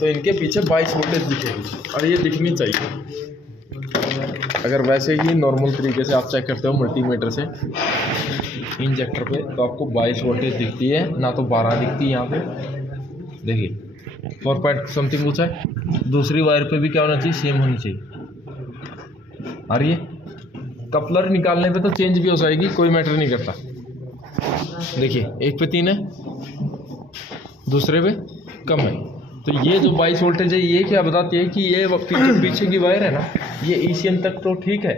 तो इनके पीछे 22 वोल्टेज दिखेगी और ये दिखनी चाहिए। अगर वैसे ही नॉर्मल तरीके से आप चेक करते हो मल्टीमीटर से इंजेक्टर पे तो आपको 22 वोल्टेज दिखती है, ना तो 12 दिखती है। यहाँ पे देखिए 4 पॉइंट समथिंग कुछ है। दूसरी वायर पे भी क्या होना चाहिए, सेम होनी चाहिए। आ रही है? कपलर निकालने पे तो चेंज भी हो जाएगी, कोई मैटर नहीं करता। देखिए एक पे 3 है, दूसरे पे कम है। तो ये जो 22 वोल्टेज है ये क्या बताती है कि ये पीछे की वायर है ना, ये ECM तक तो ठीक है,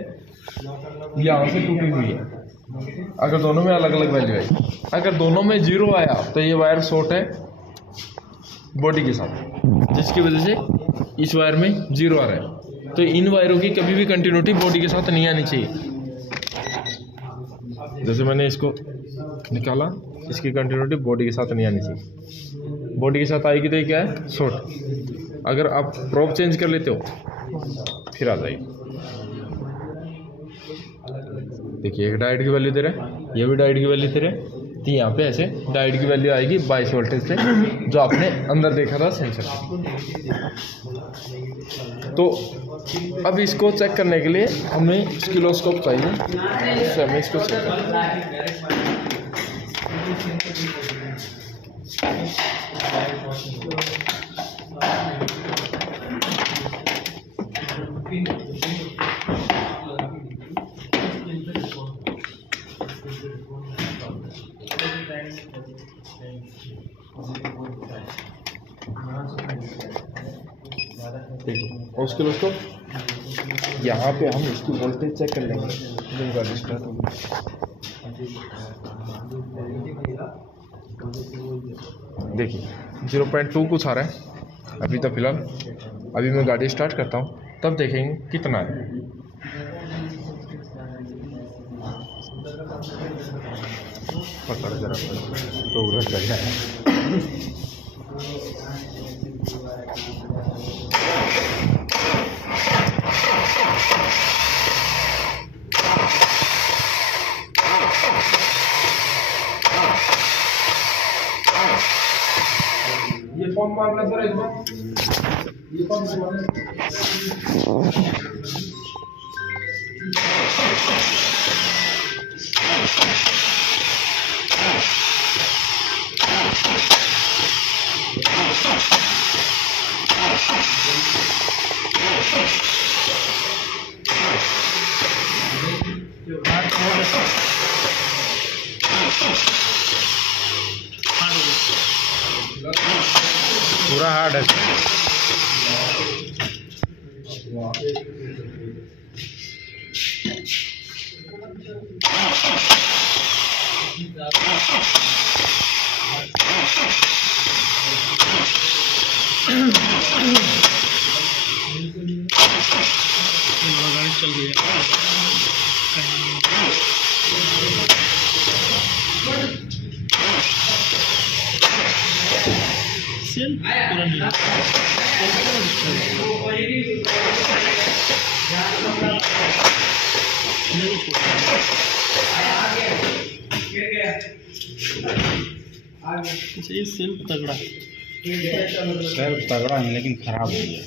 यहाँ से टूटी हुई है। अगर दोनों में अलग अलग वैल्यू आई, अगर दोनों में 0 आया तो ये वायर शॉर्ट है बॉडी के साथ, जिसकी वजह से इस वायर में 0 आ रहा है। तो इन वायरों की कभी भी कंटिन्यूटी बॉडी के साथ नहीं आनी चाहिए। जैसे मैंने इसको निकाला, इसकी कंटिन्यूटी बॉडी के साथ नहीं आनी चाहिए। बॉडी के साथ आएगी तो ये क्या है, शॉर्ट। अगर आप प्रोब चेंज कर लेते हो फिर आ जाएगी। देखिए एक डायोड की वैल्यू दे रहे हैं, ये भी डायोड की वैल्यू दे रहे हैं। तो यहाँ पे ऐसे डायोड की वैल्यू आएगी 22 वोल्टेज से, जो आपने अंदर देखा था सेंसर। तो अब इसको चेक करने के लिए हमें ऑसिलोस्कोप चाहिए, इससे हमें इसको चेक करना देखिए ऑसिलोस्कोप। यहाँ पे हम इसकी वोल्टेज चेक कर लेंगे। स्टार्ट होगी। देखिए 0.2 कुछ आ रहा है अभी तो फिलहाल। अभी मैं गाड़ी स्टार्ट करता हूँ तब देखेंगे कितना है। पकड़ जरा तो उधर चल जाए। ये पंप मारना सर एक बार, ये पंप मारना। पूरा हार्ड है। गाड़ी चल रही है। सेल पूरा नहीं ये सेल तगड़ा है। सेल तगड़ा है लेकिन खराब हो गया।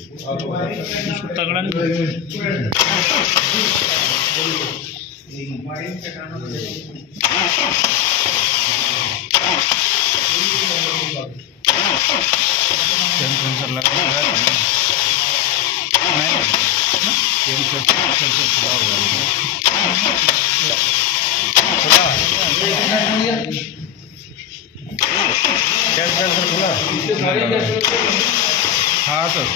तगड़ा नहीं सेंसर लगा हुआ है नहीं, सेंसर खुला हुआ है। क्या सेंसर खुला? हाँ सर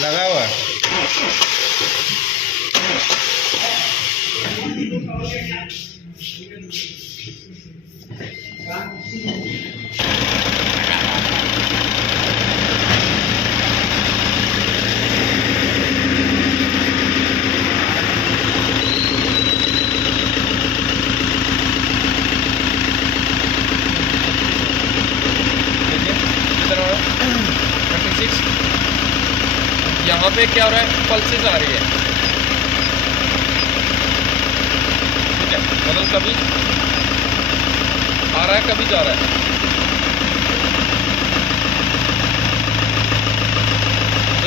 लगा हुआ है। यहाँ पे क्या हो रहा है, पल्सेस आ रही है। ठीक है, मतलब कभी आ रहा है कभी जा रहा है।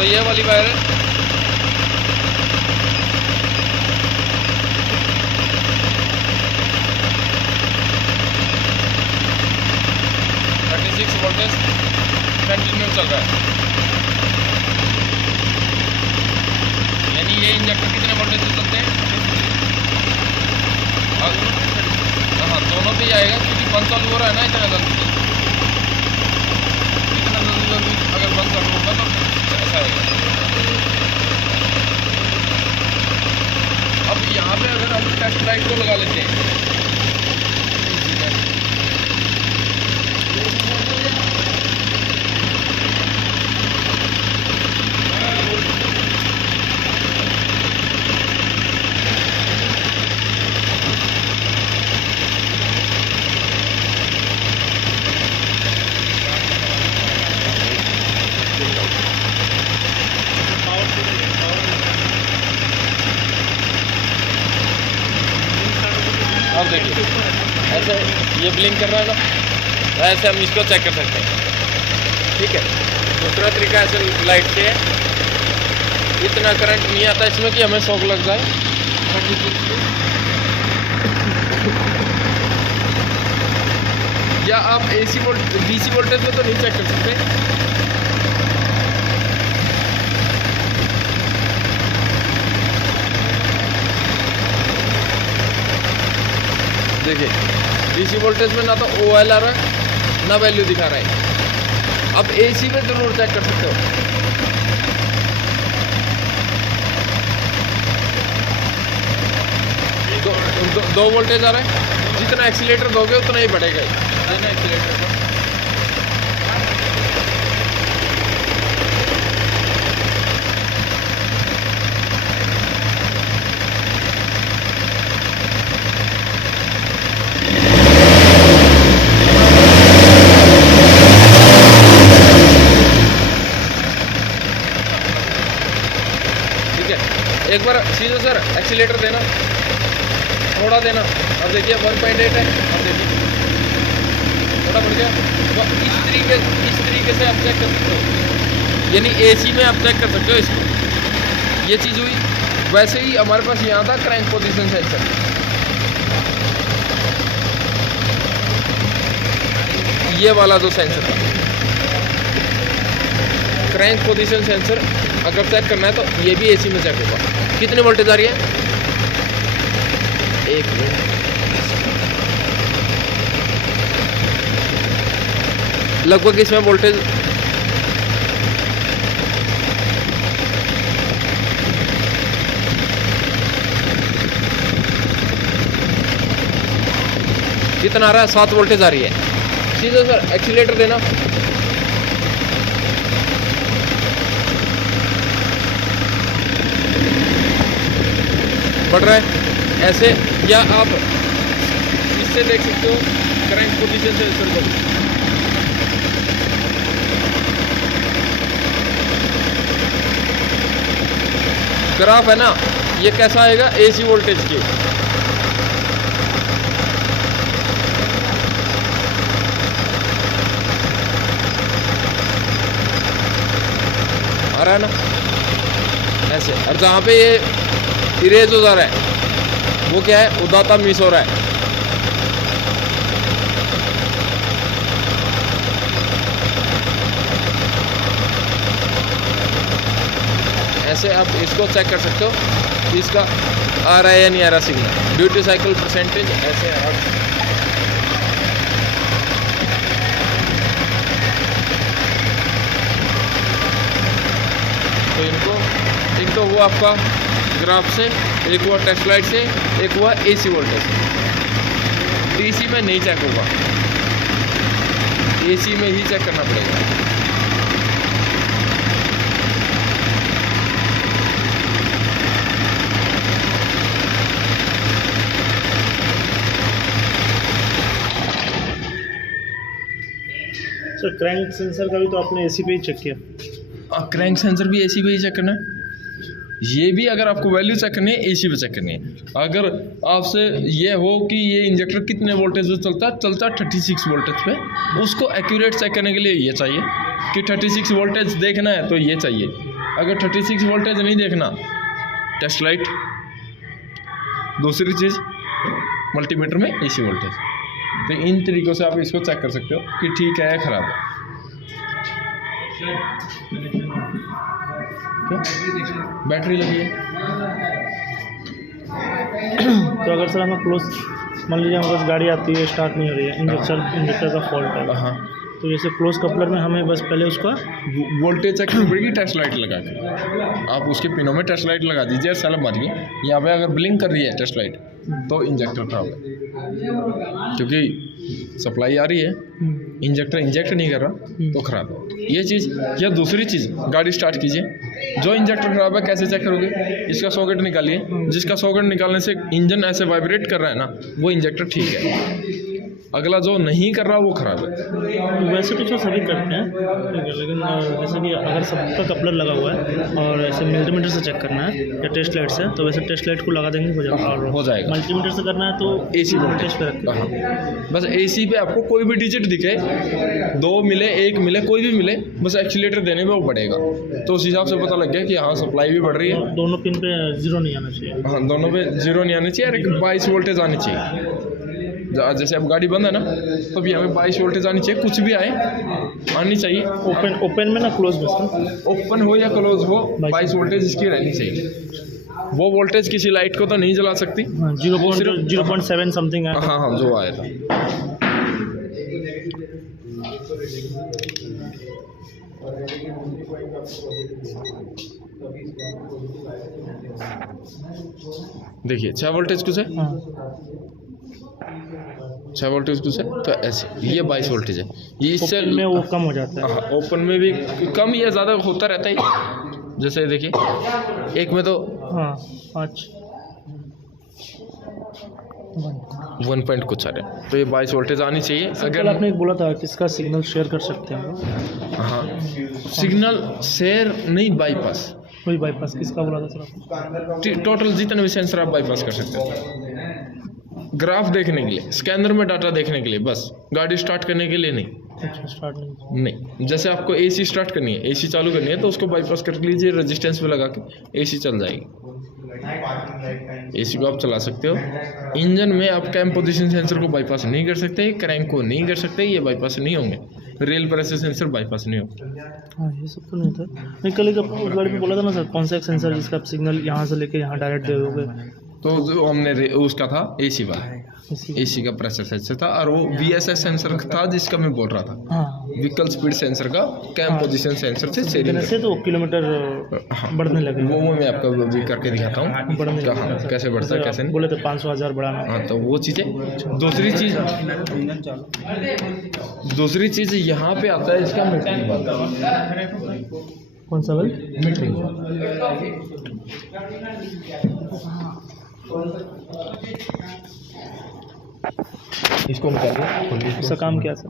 तो ये वाली वायर है, वोल्टेज कंटिन्यू चल रहा है। यानी ये इंजेक्टर कितने वोल्टेज से चलते हैं? हाँ, दोनों पे ही आएगा क्योंकि बंद चालू हो रहा है ना इतना जल्दी। इतना जल्दी अगर बंद चालू होगा तो ऐसा आएगा। अब यहाँ पे अगर हम टेस्ट लाइट को लगा लेते हैं, अब देखिए ऐसे ये ब्लिंक कर रहा है ना, ऐसे हम इसको चेक कर सकते हैं। ठीक है, दूसरा तरीका ऐसे लाइट से है, इतना करंट नहीं आता इसमें कि हमें शॉक लग जाए। या आप AC DC वोल्टेज में तो नहीं चेक कर सकते। देखिए DC वोल्टेज में ना तो OL आ रहा है ना वैल्यू दिखा रहा है। अब AC में जरूर चेक कर सकते हो। दो वोल्टेज आ रहा है, जितना एक्सीलेटर दोगे उतना ही बढ़ेगा। एक्सीलेटर को एक बार सीधे सर एक्सीलेटर देना, थोड़ा देना। अब देखिए 1.8 है, अब देखिए थोड़ा बढ़ गया। तो इस तरीके से आप चेक कर सकते हो, यानी AC में आप चेक कर सकते हो इसको। ये चीज़ हुई। वैसे ही हमारे पास यहाँ था क्रैंक पोजीशन सेंसर। ये वाला जो सेंसर था क्रैंक पोजीशन सेंसर, अगर चेक करना है तो ये भी AC में चेक होगा। कितने वोल्टेज आ रही है? एक मिनट, लगभग इसमें वोल्टेज कितना आ रहा है? 7 वोल्टेज आ रही है। सीधे सर एक्सीलेटर देना, बढ़ रहा है ऐसे। या आप इससे देख सकते हो करंट पोजीशन सेंसर को। ग्राफ है ना, ये कैसा आएगा? AC वोल्टेज की। आ रहा है ना ऐसे। और जहाँ पे ये इरेज हो जा रहा है वो क्या है? उदाता मिस हो रहा है। ऐसे आप इसको चेक कर सकते हो, इसका आ रहा है या नहीं आ रहा सिग्नल। ड्यूटी साइकिल परसेंटेज ऐसे आ रहा। तो इनको एक तो वो आपका ग्राफ से, एक हुआ टेस्ट लाइट से, एक हुआ AC वोल्टेज। DC में नहीं चेक होगा, AC में ही चेक करना पड़ेगा। सर क्रैंक सेंसर का भी तो आपने AC पे ही चेक किया। क्रैंक सेंसर भी AC पे ही चेक करना है। ये भी अगर आपको वैल्यू चेक करनी है AC पे चेक करनी है। अगर आपसे ये हो कि ये इंजेक्टर कितने वोल्टेज पे चलता है 36 वोल्टेज पे, उसको एक्यूरेट चेक करने के लिए ये चाहिए कि 36 वोल्टेज देखना है तो ये चाहिए। अगर 36 वोल्टेज नहीं देखना, टेस्ट लाइट। दूसरी चीज़ मल्टीमीटर में AC वोल्टेज। तो इन तरीक़ों से आप इसको चेक कर सकते हो कि ठीक है या ख़राब है। बैटरी लगी है। तो अगर सर हमें क्लोज, मान लीजिए हमारे पास गाड़ी आती है, स्टार्ट नहीं हो रही है, इंजेक्टर का फॉल्ट है, हाँ, तो जैसे क्लोज कपलर में हमें बस पहले उसका वोल्टेज चेक करनी पड़ेगी टेस्ट लाइट लगा के। आप उसके पिनों में टेस्ट लाइट लगा दीजिए, सेल मार के यहाँ पे अगर ब्लिंक कर रही है टेस्ट लाइट तो इंजेक्टर खराब है, क्योंकि सप्लाई आ रही है, इंजेक्टर इंजेक्ट नहीं कर रहा तो ख़राब है ये चीज़। या दूसरी चीज़, गाड़ी स्टार्ट कीजिए, जो इंजेक्टर ख़राब है कैसे चेक करोगे? इसका सॉकेट निकालिए, जिसका सॉकेट निकालने से इंजन ऐसे वाइब्रेट कर रहा है ना, वो इंजेक्टर ठीक है। अगला जो नहीं कर रहा वो ख़राब है। वैसे तो सभी करते हैं, ठीक है, लेकिन जैसे कि अगर सबका कपलर लगा हुआ है और ऐसे मल्टीमीटर से चेक करना है या टेस्ट लाइट से, तो वैसे टेस्ट लाइट को लगा देंगे हो जाएगा। मल्टीमीटर से करना है तो AC वोल्टेज पे रखना। हाँ, बस AC पे आपको कोई भी डिजिट दिखे, 2 मिले 1 मिले कोई भी मिले, बस एक्सीलेटर देने पे वो बढ़ेगा, तो उस हिसाब से पता लग गया कि हाँ सप्लाई भी बढ़ रही है। दोनों पिन पे 0 नहीं आना चाहिए। हाँ, दोनों पे 0 नहीं आना चाहिए और एक 22 वोल्टेज आनी चाहिए। जैसे अब गाड़ी बंद है ना, तो भी हमें 22 वोल्टेज आनी चाहिए, कुछ भी आए आनी चाहिए। ओपन में ना क्लोज में, ओपन हो या क्लोज हो 22 वोल्टेज इसकी रहनी चाहिए। वो वोल्टेज किसी लाइट को तो नहीं जला सकती। 0.7 समथिंग है। हाँ हाँ, जो आया था। देखिए 6 वोल्टेज कुछ है, 6 वोल्टेज कुछ है, तो ऐसे ये 22 वोल्टेज है। ये इससे में वो कम हो जाता है। हाँ, ओपन में भी कम या ज़्यादा होता रहता है। जैसे देखिए एक में तो 1 पॉइंट कुछ आ रहा है, तो ये 22 वोल्टेज आनी चाहिए। अगर आपने एक बोला था किसका सिग्नल शेयर कर सकते हैं? हाँ, सिग्नल शेयर नहीं, बाईपास। कोई बाईपास किसका बोला था सर आपने? टोटल जितने भी सेंसर आप बाईपास कर सकते हो, ग्राफ देखने के लिए, स्कैनर में डाटा देखने के लिए, बस गाड़ी स्टार्ट करने के लिए नहीं। अच्छा, स्टार्ट नहीं। जैसे आपको AC स्टार्ट करनी है, AC चालू करनी है, तो उसको बाईपास कर लीजिए, रेजिस्टेंस पे लगा के AC चल जाएगी। AC को आप चला सकते हो। इंजन में आप कैम पोजीशन सेंसर को बाईपास नहीं कर सकते, क्रैंक को नहीं कर सकते, ये बाईपास नहीं होंगे। रेल प्रेशर सेंसर बाईपास नहीं होगा। हाँ, ये सब तो नहीं था। नहीं, कल उस गाड़ी में बोला था ना सर, कौन सा एक सेंसर जिसका आप सिग्नल यहाँ से लेके यहाँ डायरेक्ट दे दोगे? तो जो हमने उसका था AC वाला, AC का प्रेशर सेंसर था, और वो VSS सेंसर था जिसका मैं बोल रहा था। हाँ, व्हीकल स्पीड सेंसर का कैम पोजीशन सेंसर से शेयरिंग से तो किलोमीटर बढ़ने लगे। वो मैं आपको भी करके दिखाता हूँ कहाँ कैसे बढ़ता है कैसे नहीं। बोले तो 500,000 बढ़ाना। हाँ, तो वो चीज़ें। दूसरी चीज़ यहाँ पे आता है इसका मीटरिंग वाला। कौन सा भाई? मीटरिंग। इसको निकालिए। इसका काम क्या सर?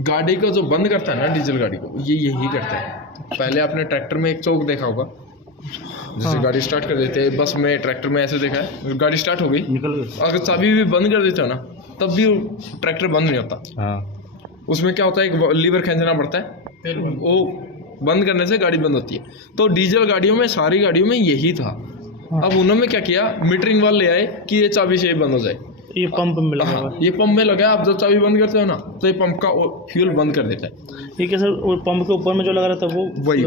गाड़ी को जो बंद करता है ना, डीजल गाड़ी को, ये यही करता है। पहले आपने ट्रैक्टर में एक चौक देखा होगा, जैसे गाड़ी स्टार्ट कर देते हैं, बस में ट्रैक्टर में ऐसे देखा है, गाड़ी स्टार्ट हो गई, निकल गई, अगर चाबी भी बंद कर देते हो ना, तब भी ट्रैक्टर बंद नहीं होता। हाँ, उसमें क्या होता है, एक लीवर खींचना पड़ता है, वो बंद करने से गाड़ी बंद होती है। तो डीजल गाड़ियों में, सारी गाड़ियों में यही था। अब उन्होंने क्या किया, मीटरिंग वाल ले आए कि ये चाबी से बंद हो जाए। ये पंप में लगा हुआ, ये पंप में लगा है। आप जब चाबी बंद करते हो ना, तो ये पंप का फ्यूल बंद कर देता है। ये क्या सर, वो पंप के ऊपर में जो लगा रहता है वो वही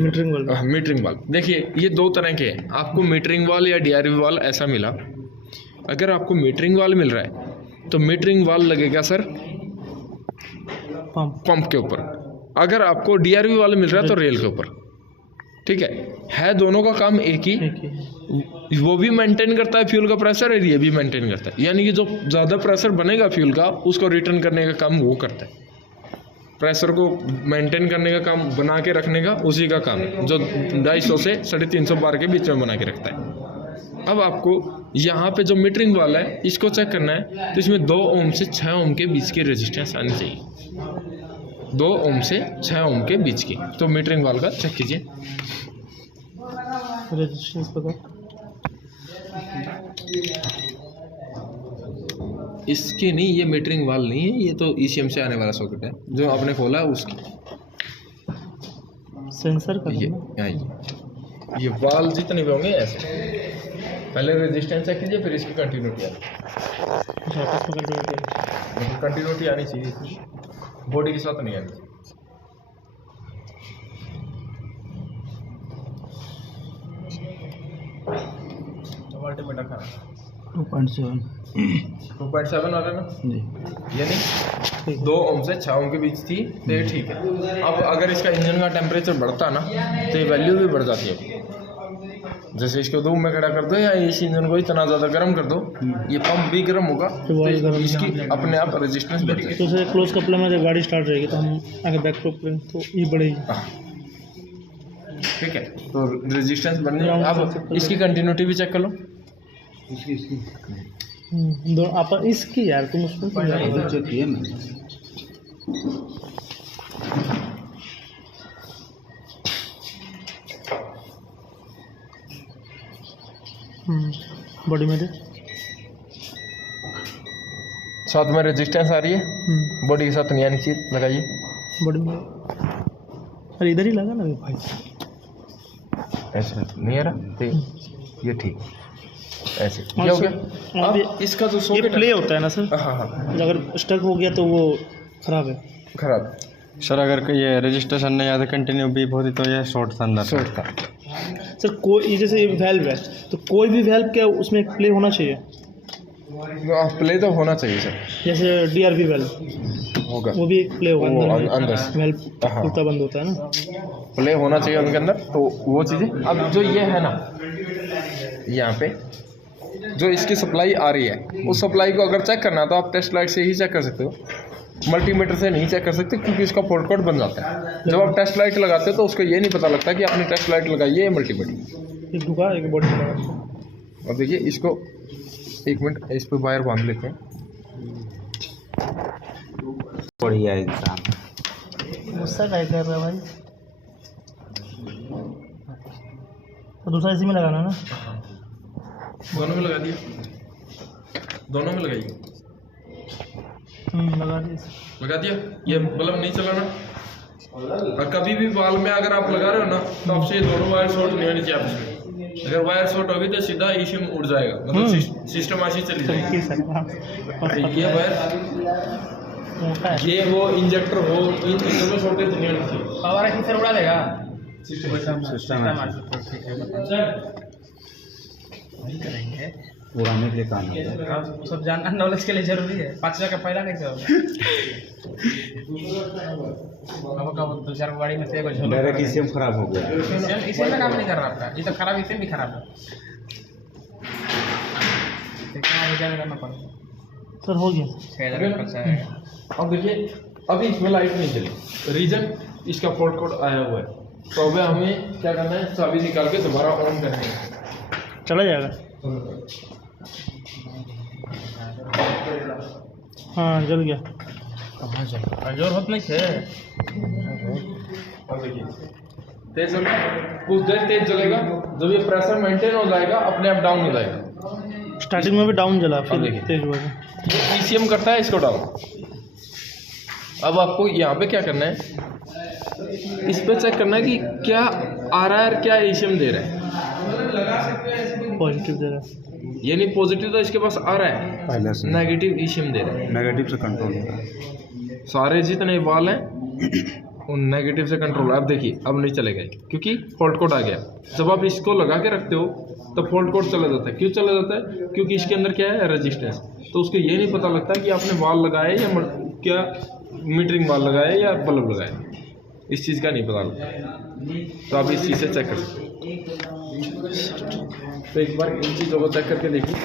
मीटरिंग वाल। हाँ, मीटरिंग वाल। देखिए ये 2 तरह के हैं, आपको मीटरिंग वाल या DRV वाल ऐसा मिला। अगर आपको मीटरिंग वाल मिल रहा है तो मीटरिंग वाल लगेगा सर पंप के ऊपर। अगर आपको DRV वाल मिल रहा है तो रेल के ऊपर। ठीक है, दोनों का काम एक ही। वो भी मेंटेन करता है फ्यूल का प्रेशर, और ये भी मेंटेन करता है। यानी कि जो ज़्यादा प्रेशर बनेगा फ्यूल का, उसको रिटर्न करने का काम वो करता है। प्रेशर को मेंटेन करने का काम, बना के रखने का उसी का काम है, जो 250 से 350 बार के बीच में बना के रखता है। अब आपको यहाँ पे जो मीटरिंग वाला है, इसको चेक करना है, तो इसमें 2 ओम से 6 ओम के बीच की रेजिस्टेंस आनी चाहिए। 2 ओम से 6 ओम के बीच की। तो मीटरिंग वाल का चेक कीजिए रेजिस्टेंस पता। इसकी नहीं, ये मीटरिंग वाल नहीं है, ये तो ECM से आने वाला सॉकेट है जो आपने खोला है उसकी। सेंसर का ये करना। ये वाल जितने भी होंगे ऐसे, पहले रेजिस्टेंस चेक कीजिए फिर इसकी कंटिन्यूटी आनी, अच्छा, आपस में कंटिन्यूटी है। लेकिन कंटिन्यूटी आनी चाहिए, बॉडी के साथ नहीं आनी चाहिए। अल्टीमेट का 2.7 2.7 आ रहा है ना, जी। यानी 2 ओम से 6 ओम के बीच थी तो ये ठीक है। अब अगर इसका इंजन का टेम्परेचर बढ़ता ना तो ये वैल्यू भी बढ़ जाती है। जैसे इसको धूप में खड़ा कर दो या इस इंजन को इतना ज़्यादा गर्म कर दो, ये पंप भी गर्म होगा तो इसकी अपने आप रेजिस्टेंस बढ़ जाएगी। तो उसे क्लोज कपलर में जब गाड़ी स्टार्ट रहेगी तो हम आगे बैक टॉप करें तो ये बढ़ेगी। ठीक है, तो रेजिस्टेंस बढ़ने। अब इसकी कंटिन्यूटी भी चेक कर लो। दो आप इसकी यार तुम उसमें चेक किए ना। बॉडी में दे, साथ में रेजिस्टेंस आ रही है, बॉडी के साथ नहीं आनी चाहिए, लगाइए बॉडी में। अरे इधर ही लगा ना भाई, ऐसे नहीं आ रहा तो ये ठीक, ऐसे क्या हो गया। अब इसका जो ये सॉकेट प्ले होता है ना सर, हाँ हाँ अगर स्टक हो गया तो वो खराब है। खराब सर अगर ये रजिस्ट्रेशन नहीं आता कंटिन्यू बीप होती तो ये शॉर्ट था अंदर। शॉर्ट था सर कोई जैसे वेल्व है तो कोई भी वेल्व क्या उसमें प्ले होना चाहिए, प्ले तो होना चाहिए सर, जैसे DRV वेल्व होगा, वो भी एक प्ले होगा वो अंदर अंदर से। वेल्व हाँ। खुलता बंद होता है ना, प्ले होना चाहिए उनके अंदर, तो वो चीज़ें। अब जो ये है ना यहाँ पे जो इसकी सप्लाई आ रही है, उस सप्लाई को अगर चेक करना है तो आप टेस्ट लाइट से ही चेक कर सकते हो, मल्टीमीटर से नहीं चेक कर सकते क्योंकि इसका फॉल्ट कोड बन जाता है। जब आप टेस्ट लाइट लगाते हो तो उसको ये नहीं पता लगता कि आपने टेस्ट लाइट लगाई है या मल्टीमीटर। एक दुका एक बॉडी में। और देखिए इसको एक मिनट इस पर वायर बांध लेते हैं। बढ़िया इंसान गुस्सा क्या कर रहा है भाई, तो दूसरा इसी में लगाना ना, दोनों में लगा दिए, दोनों में लगाइए, लगा दिया। ये बल्ब नहीं चलाना, और कभी भी बाल में अगर आप लगा रहे हो ना तो आपसे ये दोनों वायर शॉर्ट नहीं होनी चाहिए आपस में। अगर वायर शॉर्ट होगी तो सीधा ईसीएम उड़ जाएगा, मतलब सिस्टम ऐसी चली जाएगी। ये वायर ये वो इंजेक्टर हो, इन चीज़ों में शॉर्टेज नहीं होनी चाहिए। पावर ऐसी सर उड़ा देगा सिस्टम वही करेंगे। पुराने के लिए काम है। अब सब जानना नॉलेज के लिए जरूरी है। 5 हज़ार का फायदा कैसे होगा? अब का 2-4 गाड़ी में से एक झोल डायरेक्ट इसी में खराब हो गया। इसी में काम नहीं कर रहा आपका, ये तो खराब, इसे भी खराब है। कितना रिचार्ज करना पड़ेगा सर? हो गया 6,000 का खर्चा है। अब देखिए अभी इसमें लाइट नहीं चली, रीजन इसका फॉल्ट कोड आया हुआ है, तो अब हमें क्या करना है, चाबी निकाल के दोबारा ऑन करना है। चला जाएगा। हाँ जल गया। कहाँ जाएगा? जोर होत नहीं है। अब देखिए तेज चलेगा, कुछ देर तेज चलेगा, जब ये प्रेशर मेंटेन हो जाएगा अपने आप डाउन हो जाएगा। स्टार्टिंग में भी डाउन चला, फिर देखिए। तेज हुआ। ये ईसीएम करता है इसको डाउन। अब आपको यहाँ पे क्या करना है, इस पे चेक करना है कि क्या आ रहा है, क्या ईसीएम दे रहा है। पॉजिटिव दे रहा है, ये नहीं पॉजिटिव तो इसके पास आ रहा है, पहले से नेगेटिव ईसीएम दे रहा है। नेगेटिव से कंट्रोल हो रहा है। सारे जितने वाल हैं उन नेगेटिव से कंट्रोल। अब देखिए अब नहीं चलेगा क्योंकि फॉल्ट कोड आ गया। जब आप इसको लगा के रखते हो तो फॉल्ट कोड चला जाता है। क्यों चला जाता है? क्योंकि इसके अंदर क्या है, रेजिस्टेंस। तो उसको ये नहीं पता लगता कि आपने वाल लगाए या क्या मीटरिंग वाल लगाए या बल्ब लगाए, इस चीज़ का नहीं पता लगता। तो आप इस चीज़ से चेक कर सकते हो। तो एक बार इन चीज़ों को चेक करके देखिए।